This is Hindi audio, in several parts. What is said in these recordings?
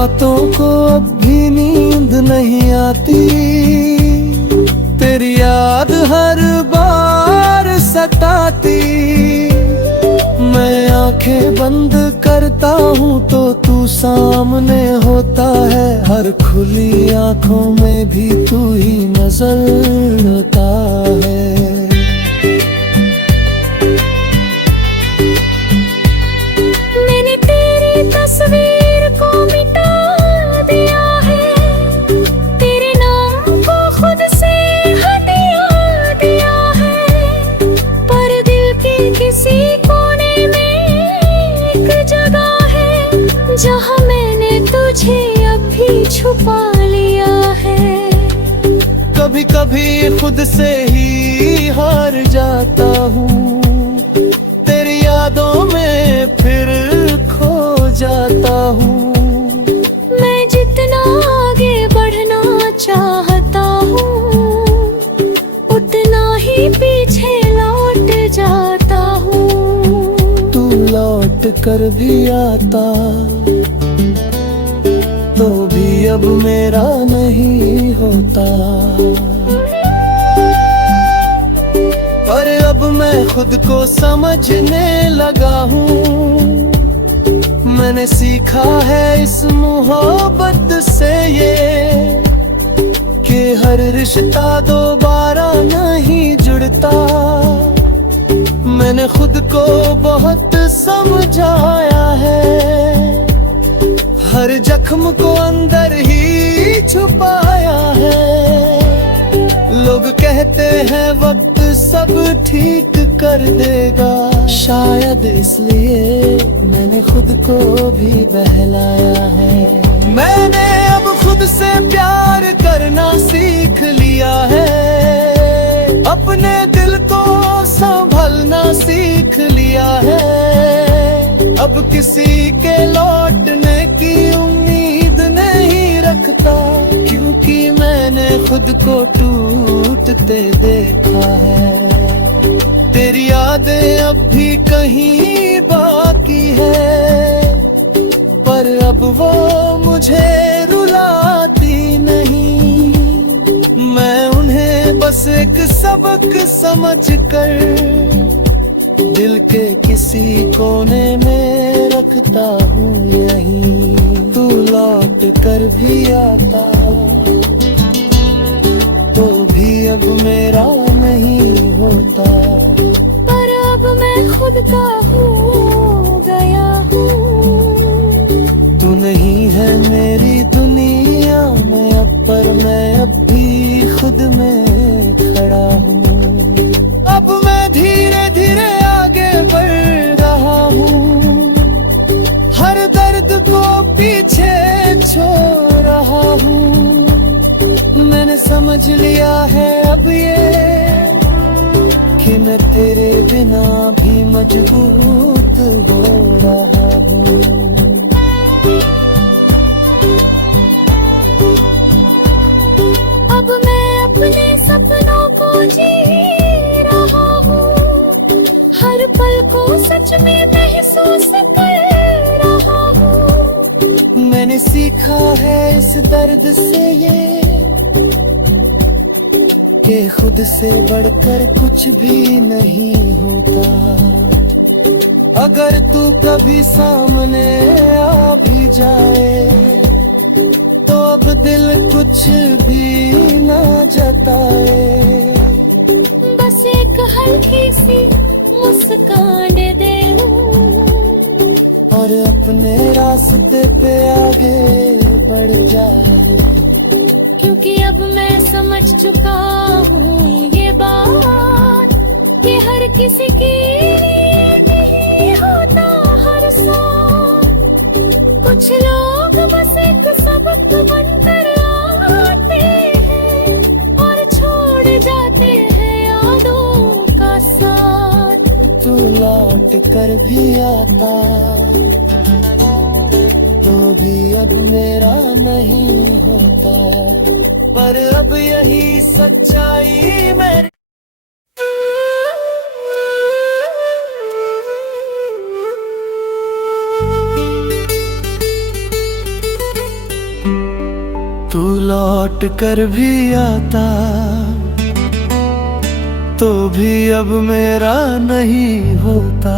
रातों को अब भी नींद नहीं आती, तेरी याद हर बार सताती। मैं आंखें बंद करता हूँ तो तू सामने होता है, हर खुली आंखों में भी तू ही नजर आता है। मैंने तेरी तस्वीर को मिटा दिया है, तेरे नाम को खुद से हटा दिया है, पर दिल के किसी कोने में एक जगह है जहाँ मैंने तुझे अब भी छुपा लिया है। कभी कभी खुद से ही हार जाता हूँ, तेरी यादों में फिर खो जाता हूँ। मैं जितना आगे बढ़ना चाहता हूँ, उतना ही पीछे लौट जाता हूँ। तू लौट कर भी आता तो भी अब मेरा नहीं होता, पर अब मैं खुद को समझने लगा हूँ। मैंने सीखा है इस मोहब्बत से ये कि हर रिश्ता दोबारा नहीं जुड़ता। मैंने खुद को बहुत समझाया है, हर जख्म को अंदर ही छुपाया है। लोग कहते हैं वक्त सब ठीक कर देगा, शायद इसलिए मैंने खुद को भी बहलाया है। मैंने अब खुद से प्यार करना सीख लिया है, अपने दिल को संभलना सीख लिया है। अब किसी के लौटने की उम्मीद नहीं रखता, क्योंकि मैंने खुद को टूटते देखा है। तेरी यादें अब भी कहीं बाकी है, पर अब वो मुझे रुलाती नहीं। मैं उन्हें बस एक सबक समझकर दिल के किसी कोने में रखता हूँ यहीं। तू लौट कर भी आता तो भी अब मेरा नहीं होता, पर अब मैं खुद का हो गया हूँ। तू नहीं है मेरी दुनिया में अब, पर मैं अब भी खुद में खड़ा हूँ। अब मैं धीरे धीरे आगे बढ़ रहा हूँ, हर दर्द को पीछे छोड़ रहा हूँ। मैंने समझ लिया है अब ये कि मैं तेरे बिना भी मजबूत हो रहा हूँ। अब मैं अपने सपनों को जी रहा हूँ, हर पल को सच में महसूस कर रहा हूँ। मैंने सीखा है इस दर्द से ये कि खुद से बढ़कर कुछ भी नहीं होता। अगर तू कभी सामने आ भी जाए तो अब दिल कुछ भी ना जताए। बस एक हल्की सी मुस्कान दे और अपने रास्ते पे आगे बढ़ जाए, क्योंकि अब मैं समझ चुका हूँ ये बात कि हर किसी की नहीं होता हर साथ। कुछ लोग बस एक सबक बनकर आते हैं और छोड़ जाते हैं यादों का साथ। तू लौट कर भी आता तो भी अब मेरा नहीं होता, पर अब यही सच्चाई मेरी। लौट कर भी आता तो भी अब मेरा नहीं होता।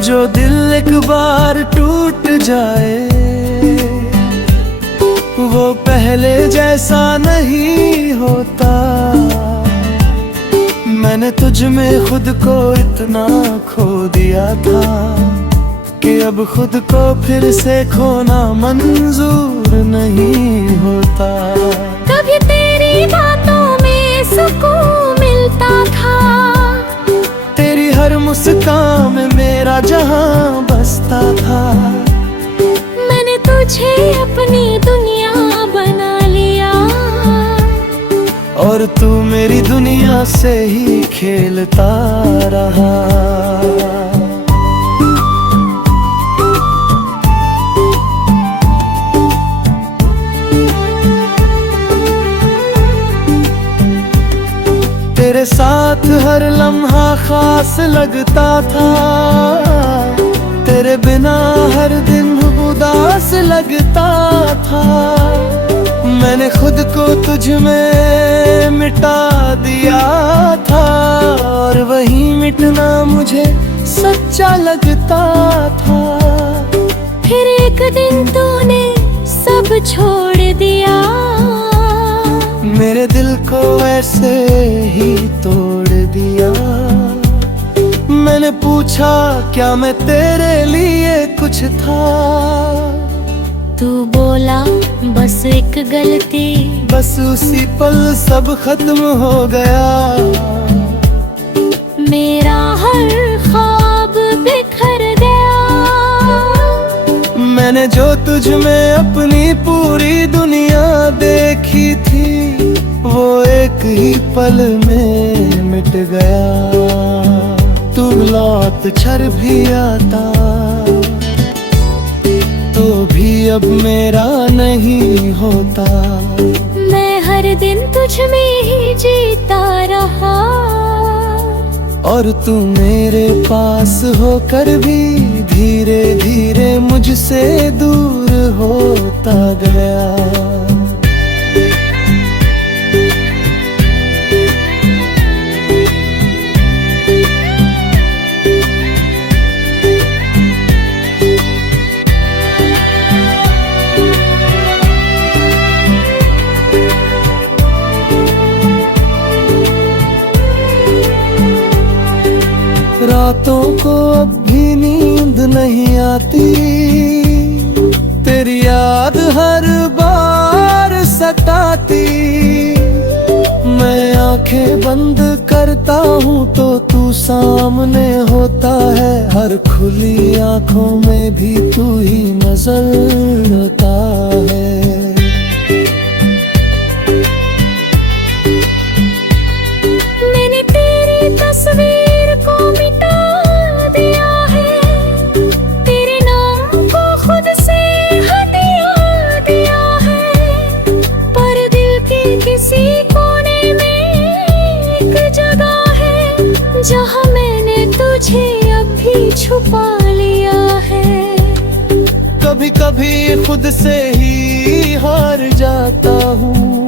जो दिल एक बार टूट जाए वो पहले जैसा नहीं होता। मैंने तुझ में खुद को इतना खो दिया था कि अब खुद को फिर से खोना मंजूर नहीं होता। कभी तेरी बातों में सुकून मिलता था, तेरी हर मुस्कान में मेरा जहां बसता था। मैंने तुझे अपनी दुनिया बना लिया और तू मेरी दुनिया से ही खेलता रहा। तेरे साथ हर लम्हा खास लगता था, तेरे बिना हर दिन उदास लगता था। मैंने खुद को तुझ में मिटा दिया था और वही मिटना मुझे सच्चा लगता था। फिर एक दिन तूने सब छोड़ दिया, मेरे दिल को ऐसे ही तोड़ दिया। मैंने पूछा क्या मैं तेरे लिए कुछ था, तू बोला बस एक गलती। बस उसी पल सब खत्म हो गया। मेरा हर ख्वाब बिखर गया। मैंने जो तुझ में अपनी पूरी दुनिया देखी थी वो एक ही पल में मिट गया। तू लौट कर भी आता तो भी अब मेरा नहीं होता। मैं हर दिन तुझ में ही जीता रहा और तू मेरे पास होकर भी धीरे धीरे मुझसे दूर होता गया। रातों को अब भी नींद नहीं आती, तेरी याद हर बार सताती। मैं आंखें बंद करता हूँ तो तू सामने होता है, हर खुली आंखों में भी तू ही नजर आता है। मैंने तेरी तस्वीर को मिटा दिया है, तेरे नाम को खुद से हटा दिया है। पर दिल के किसी कोने में एक जगह है जहाँ मैंने तुझे अभी छुपा लिया है। कभी कभी खुद से ही हार जाता हूँ,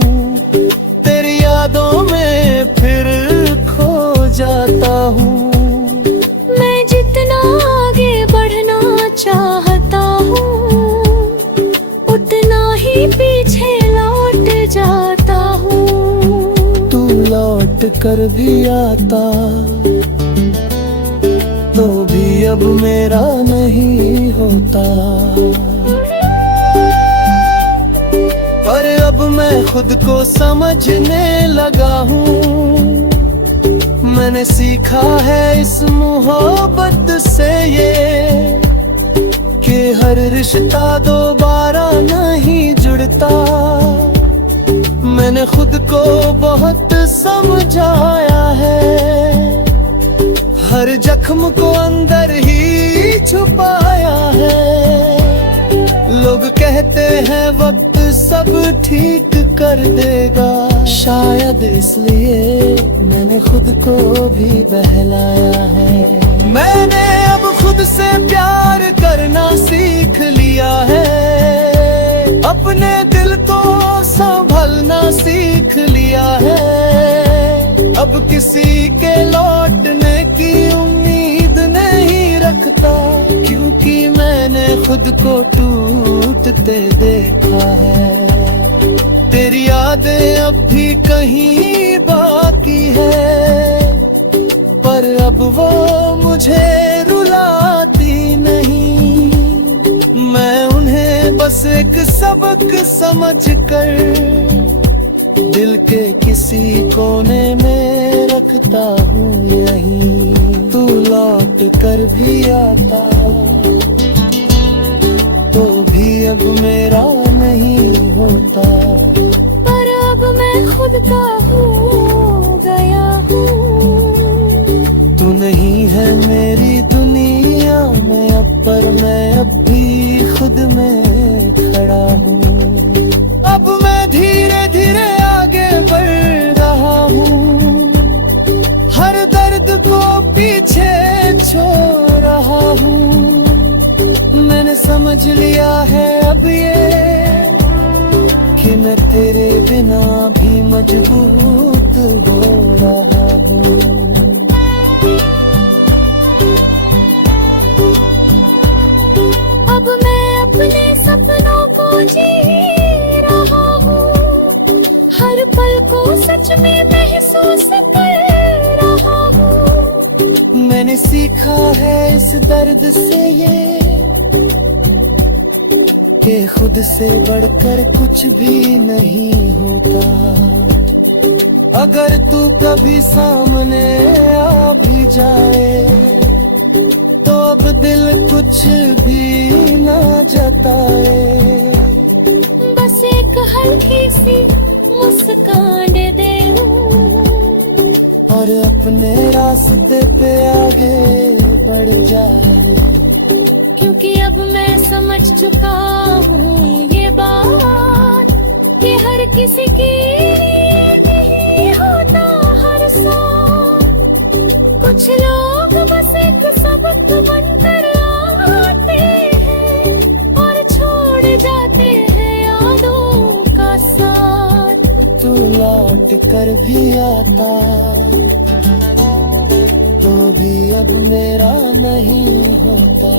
तेरी यादों में फिर खो जाता हूँ। मैं जितना आगे बढ़ना चाहता हूँ उतना ही पीछे लौट जाता हूँ। तू लौट कर भी आता तो भी अब मेरा नहीं होता। पर अब मैं खुद को समझने लगा हूँ, मैंने सीखा है इस मोहब्बत से ये कि हर रिश्ता दोबारा नहीं जुड़ता। मैंने खुद को बहुत समझाया है, हर जख्म को अंदर ही छुपाया है। लोग कहते हैं वक्त सब ठीक कर देगा, शायद इसलिए मैंने खुद को भी बहलाया है। मैंने अब खुद से सीख लिया है। अब किसी के लौटने की उम्मीद नहीं रखता, क्योंकि मैंने खुद को टूटते देखा है। तेरी यादें अब भी कहीं बाकी है, पर अब वो मुझे रुलाती नहीं। मैं उन्हें बस एक सबक समझकर दिल के किसी कोने में रखता हूँ यहीं। तू लौट कर भी आता तो भी अब मेरा नहीं होता, पर अब मैं खुद का हो गया हूँ। तू नहीं है मेरी दुनिया में अब, पर मैं अब भी खुद में खड़ा हूँ। अब मैं धीरे धीरे आगे बढ़ रहा हूँ, हर दर्द को पीछे छोड़ रहा हूँ। मैंने समझ लिया है अब ये कि मैं तेरे बिना भी मजबूत हो रहा हूँ। अब मैं अपने सपनों को जी रहा हूँ, हर पल को सच में महसूस कर रहा हूँ। मैंने सीखा है इस दर्द से ये कि खुद से बढ़कर कुछ भी नहीं होता। अगर तू कभी सामने आ भी जाए तो अब दिल कुछ भी ना जताए। बस एक हल्की सी मुस्कान दे दूँ और अपने रास्ते पे आगे बढ़ जाए, क्योंकि अब मैं समझ चुका हूँ ये बात कि हर किसी की नहीं होता हर साथ। कुछ लोग बस एक सबक बनकर आते हैं और छोड़ जाते हैं यादों का साथ। तू लौट कर भी आता तो भी अब मेरा नहीं होता,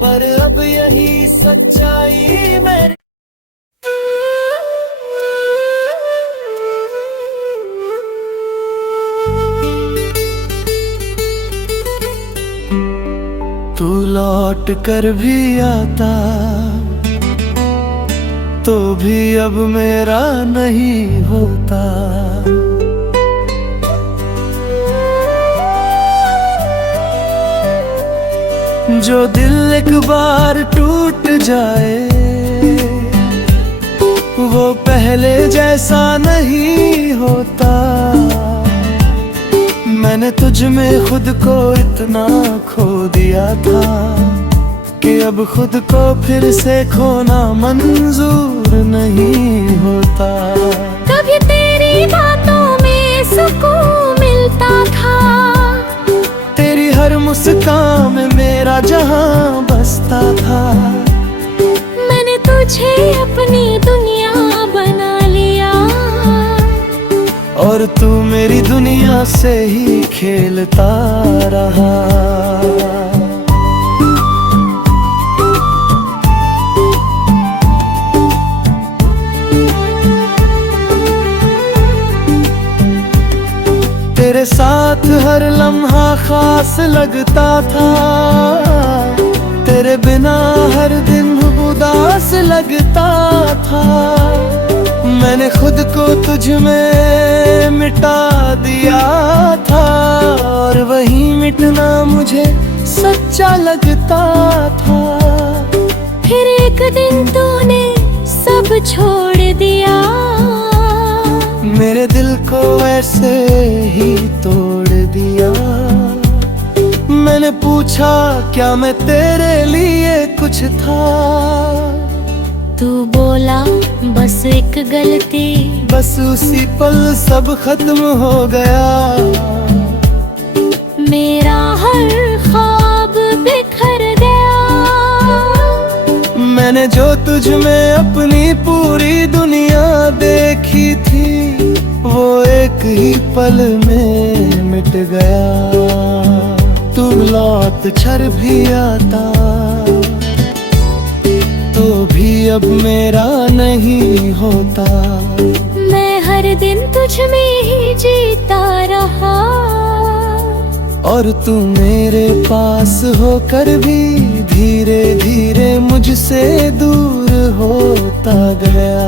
पर अब यही सच्चाई मेरी। तू लौट कर भी आता तो भी अब मेरा नहीं होता। जो दिल एक बार टूट जाए वो पहले जैसा नहीं होता। मैंने तुझ में खुद को इतना खो दिया था कि अब खुद को फिर से खोना मंजूर नहीं होता। कभी तेरी बातों में सुकून मिलता था, तेरी हर मुस्कान में मेरा जहां बसता था। मैंने तुझे अपनी दुनिया बना लिया और तू मेरी दुनिया से ही खेलता रहा। तेरे साथ हर लम्हा खास लगता था, तेरे बिना हर दिन उदास लगता था। मैंने खुद को तुझ में मिटा दिया था और वही मिटना मुझे सच्चा लगता था। फिर एक दिन तूने सब छोड़ दिया, मेरे दिल को ऐसे ही तोड़ दिया। मैंने पूछा क्या मैं तेरे लिए कुछ था, तू बोला बस एक गलती। बस उसी पल सब खत्म हो गया। मेरा हर ख्वाब बिखर गया। मैंने जो तुझ में अपनी पूरी दुनिया देखी थी वो एक ही पल में मिट गया। तू लौट छर भी आता तो भी अब मेरा नहीं होता। मैं हर दिन तुझ में ही जीता रहा, और तू मेरे पास होकर भी धीरे धीरे मुझसे दूर होता गया।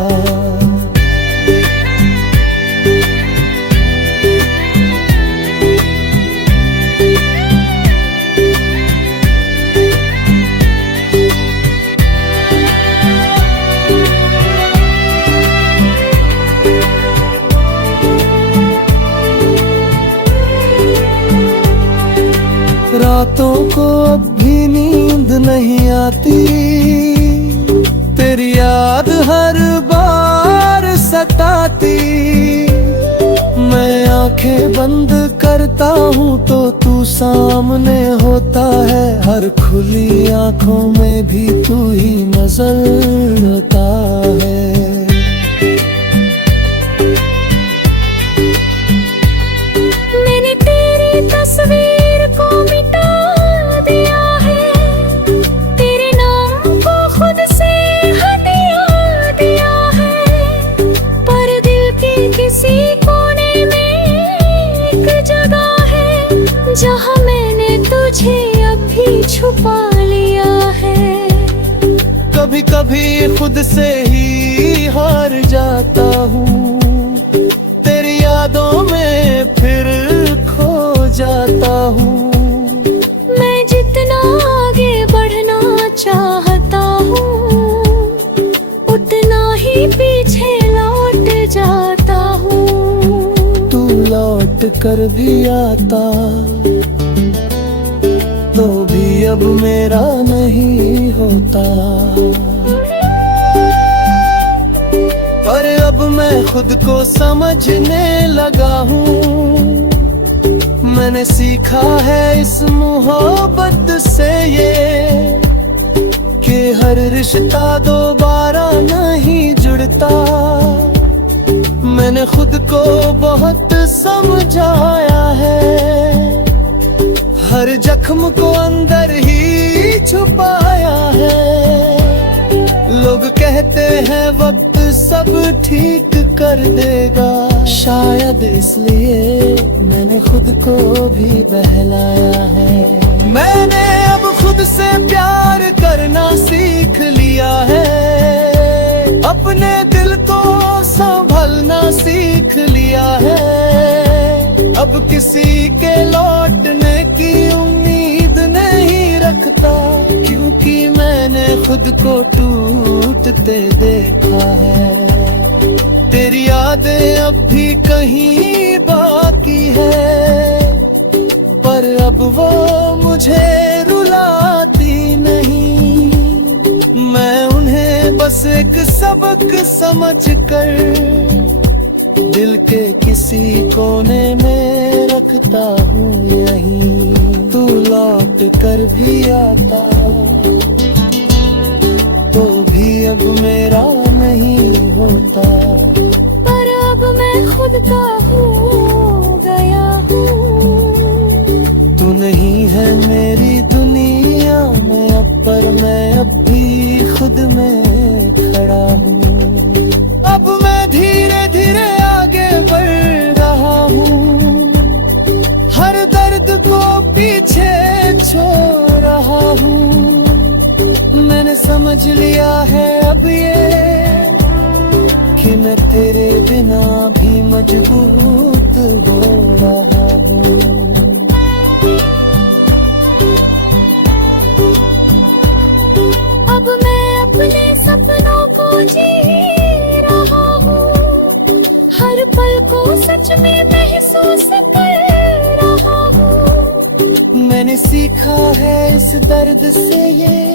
रातों को अब भी नींद नहीं आती, तेरी याद हर बार सताती। मैं आंखें बंद करता हूँ तो तू सामने होता है, हर खुली आंखों में भी तू ही नजर आता है। मैंने तेरी तस्वीर को मिटा दिया है, तेरे नाम को खुद से हटा दिया है, पर दिल के किसी कोने में एक जगह है जहाँ मैंने तुझे अभी छुपा लिया है। कभी कभी खुद से ही हार जाता हूँ, तेरी यादों में फिर खो जाता हूँ। मैं जितना आगे बढ़ना चाहता हूँ उतना ही पीछे लौट जाता हूँ। तू लौट कर भी आता तो भी अब मेरा नहीं होता। पर अब मैं खुद को समझने लगा हूँ, मैंने सीखा है इस मोहब्बत से ये कि हर रिश्ता दोबारा नहीं जुड़ता। मैंने खुद को बहुत समझाया है, हर जख्म को अंदर ही छुपाया है। लोग कहते हैं वक्त सब ठीक कर देगा, शायद इसलिए मैंने खुद को भी बहलाया है। मैंने अब खुद से प्यार करना सीख लिया है, अपने दिल को संभलना सीख लिया है। अब किसी के लौटने की उम्मीद नहीं रखता, क्योंकि मैंने खुद को टूटते देखा है। तेरी यादें अब भी कहीं बाकी है, पर अब वो मुझे रुलाती नहीं। मैं उन्हें बस एक सबक समझकर दिल के किसी कोने में रखता हूँ यहीं। तू लौट कर भी आता तो भी अब मेरा नहीं होता। पर अब मैं खुद का हो गया हूँ। तू नहीं है मेरी दुनिया में अब, पर मैं अब भी खुद में खड़ा हूँ। अब मैं धीरे धीरे आगे बढ़ रहा हूँ, हर दर्द को पीछे छोड़ रहा हूँ। मैंने समझ लिया है अब ये कि मैं तेरे बिना भी मजबूत हो रहा हूँ। अब मैं अपने सपनों को जी रहा हूँ, हर पल को सच में महसूस कर रहा हूँ। मैंने सीखा है इस दर्द से ये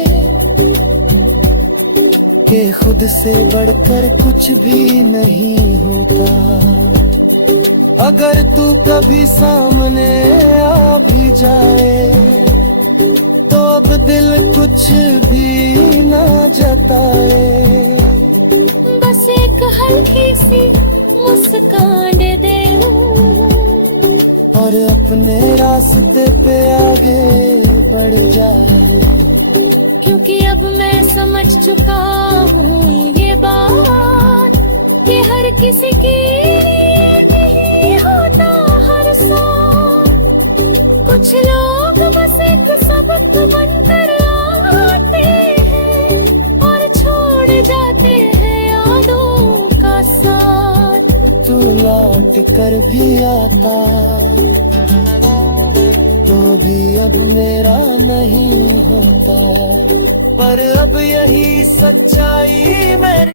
कि खुद से बढ़कर कुछ भी नहीं होता। अगर तू कभी सामने आ भी जाए तो अब दिल कुछ भी ना जताए। बस एक हल्की कांड दे और अपने रास्ते पे आगे बढ़ जाए, क्योंकि अब मैं समझ चुका हूँ ये बात कि हर किसी की नहीं होता हर साथ। कुछ लोग बस एक सबक बनकर आते हैं और छोड़ जाते हैं यादों का साथ। तू लौट कर भी आता तो भी अब मेरा नहीं होता, पर अब यही सच्चाई मेरी